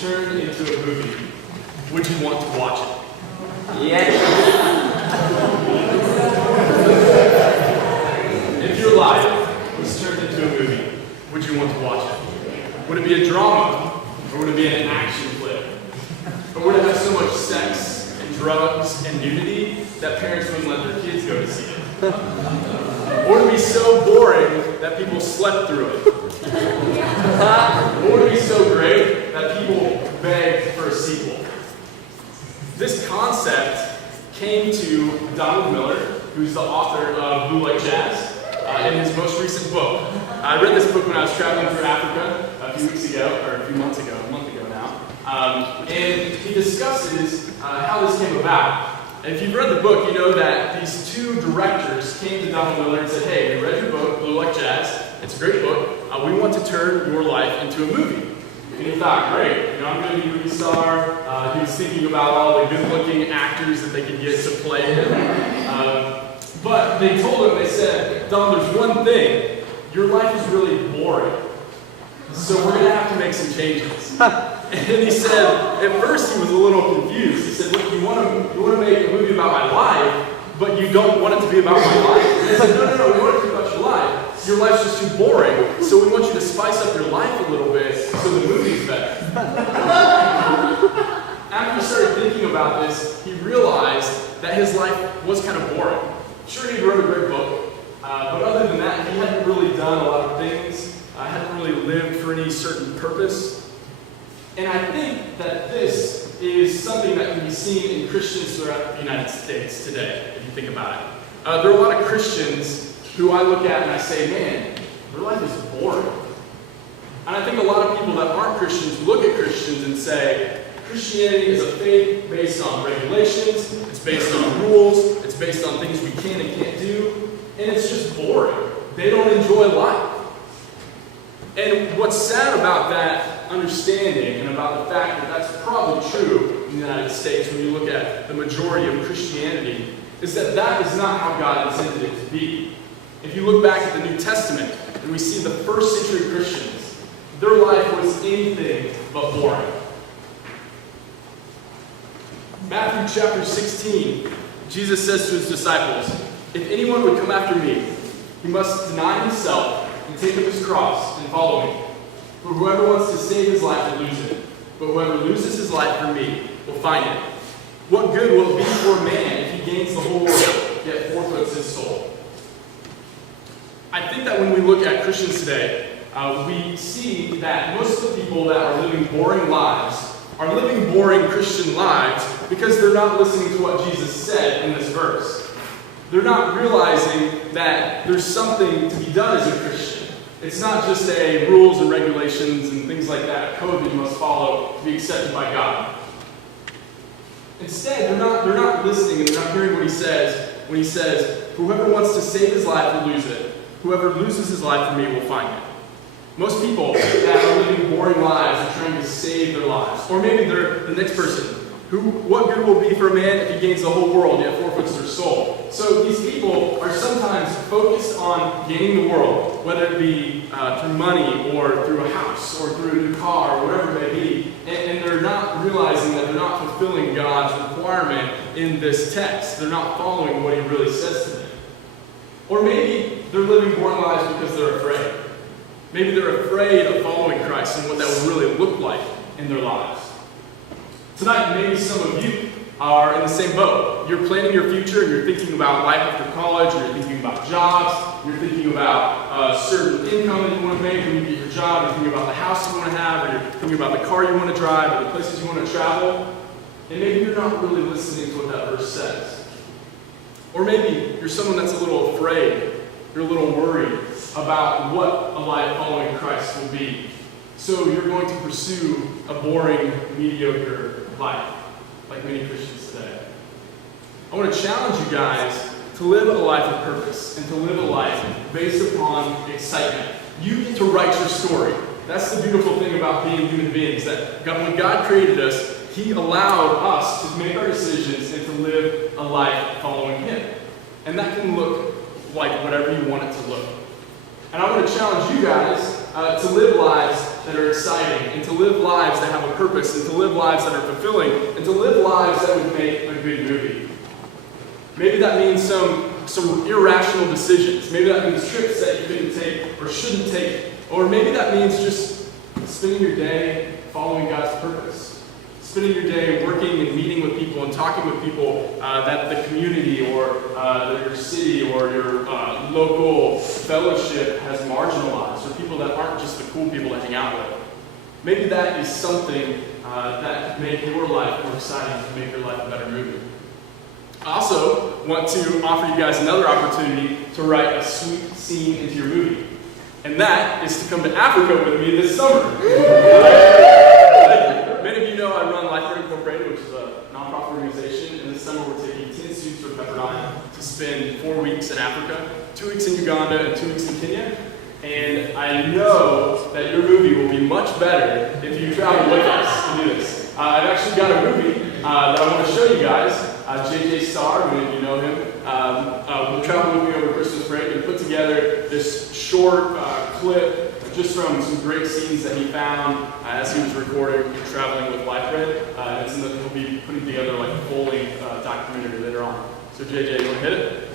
turned into a movie, would you want to watch it? Yes. If your life was turned into a movie, would you want to watch it? Would it be a drama, or would it be an action flick? Or would it have so much sex and drugs and nudity that parents wouldn't let their kids go to see it? Or would it be so boring that people slept through it? Or would it be so great that people begged for a sequel? This concept came to Donald Miller, who's the author of Blue Like Jazz, in his most recent book. I read this book when I was traveling through Africa a few weeks ago, or a few months ago, a month ago now. And he discusses how this came about. And if you've read the book, you know that these two directors came to Donald Miller and said, hey, we read your book, Blue Like Jazz. It's a great book. We want to turn your life into a movie. And he thought, great, I'm going to be a movie star. He was thinking about all the good-looking actors that they could get to play him. But they told him, they said, Donald, there's one thing. Your life is really boring. So we're going to have to make some changes. And he said, at first he was a little confused. He said, look, you want to make a movie about my life, but you don't want it to be about my life? And they said, no, we want it to be about your life. Your life's just too boring, so we want you to spice up your life a little bit so the movie's better. After he started thinking about this, he realized that his life was kind of boring. Sure, he wrote a great book, but other than that, he hadn't really done a lot of things, hadn't really lived for any certain purpose. And I think that this is something that can be seen in Christians throughout the United States today, if you think about it. There are a lot of Christians who I look at and I say, man, their life is boring. And I think a lot of people that aren't Christians look at Christians and say, Christianity is a faith based on regulations, it's based on rules, it's based on things we can and can't do, and it's just boring. They don't enjoy life. And what's sad about that understanding and about the fact that that's probably true in the United States when you look at the majority of Christianity is that that is not how God intended it to be. If you look back at the New Testament and we see the first century Christians, their life was anything but boring. Matthew chapter 16, Jesus says to his disciples, if anyone would come after me, he must deny himself and take up his cross and follow me. For whoever wants to save his life will lose it, but whoever loses his life for me will find it. What good will it be for a man if he gains the whole world, yet forfeits his soul? I think that when we look at Christians today, we see that most of the people that are living boring lives are living boring Christian lives because they're not listening to what Jesus said in this verse. They're not realizing that there's something to be done as a Christian. It's not just a rules and regulations and things like that, a code that you must follow to be accepted by God. Instead, they're not listening and they're not hearing what he says when he says, whoever wants to save his life will lose it. Whoever loses his life for me will find it. Most people that are living boring lives are trying to save their lives. Or maybe they're the next person. What good will it be for a man if he gains the whole world yet forfeits their soul? So these people are sometimes focused on gaining the world, whether it be through money or through a house or through a new car or whatever it may be. And they're not realizing that they're not fulfilling God's requirement in this text. They're not following what he really says to them. Or maybe they're living boring lives because they're afraid. Maybe they're afraid of following Christ and what that would really look like in their lives. Tonight, maybe some of you are in the same boat. You're planning your future and you're thinking about life after college, or you're thinking about jobs, you're thinking about a certain income that you want to make when you get your job, you're thinking about the house you want to have, or you're thinking about the car you want to drive, or the places you want to travel. And maybe you're not really listening to what that verse says. Or maybe you're someone that's a little afraid, you're a little worried about what a life following Christ will be. So you're going to pursue a boring, mediocre life, like many Christians today. I want to challenge you guys to live a life of purpose and to live a life based upon excitement. You get to write your story. That's the beautiful thing about being human beings, that when God created us, he allowed us to make our decisions and to live a life following him. And that can look like whatever you want it to look. And I want to challenge you guys to live lives that are exciting, and to live lives that have a purpose, and to live lives that are fulfilling, and to live lives that would make a good movie. Maybe that means some irrational decisions. Maybe that means trips that you couldn't take or shouldn't take. Or maybe that means just spending your day following God's purpose. Spending your day working and meeting with people and talking with people that the community or your city or your local fellowship has marginalized, or people that aren't just the cool people to hang out with. Maybe that is something that could make your life more exciting, to make your life a better movie. I also want to offer you guys another opportunity to write a sweet scene into your movie. And that is to come to Africa with me this summer. Many of you know I run Life Incorporated, which is a nonprofit organization. And this summer we're taking 10 students from Pepperdine to spend 4 weeks in Africa, 2 weeks in Uganda, and 2 weeks in Kenya. And I know that your movie will be much better if you travel with us to do this. I've actually got a movie that I want to show you guys. JJ Starr, many of you know him, traveled with me over Christmas break and put together this short clip just from some great scenes that he found as he was recording and traveling with LifeRed. He'll be putting together like a full-length documentary later on. So JJ, you want to hit it?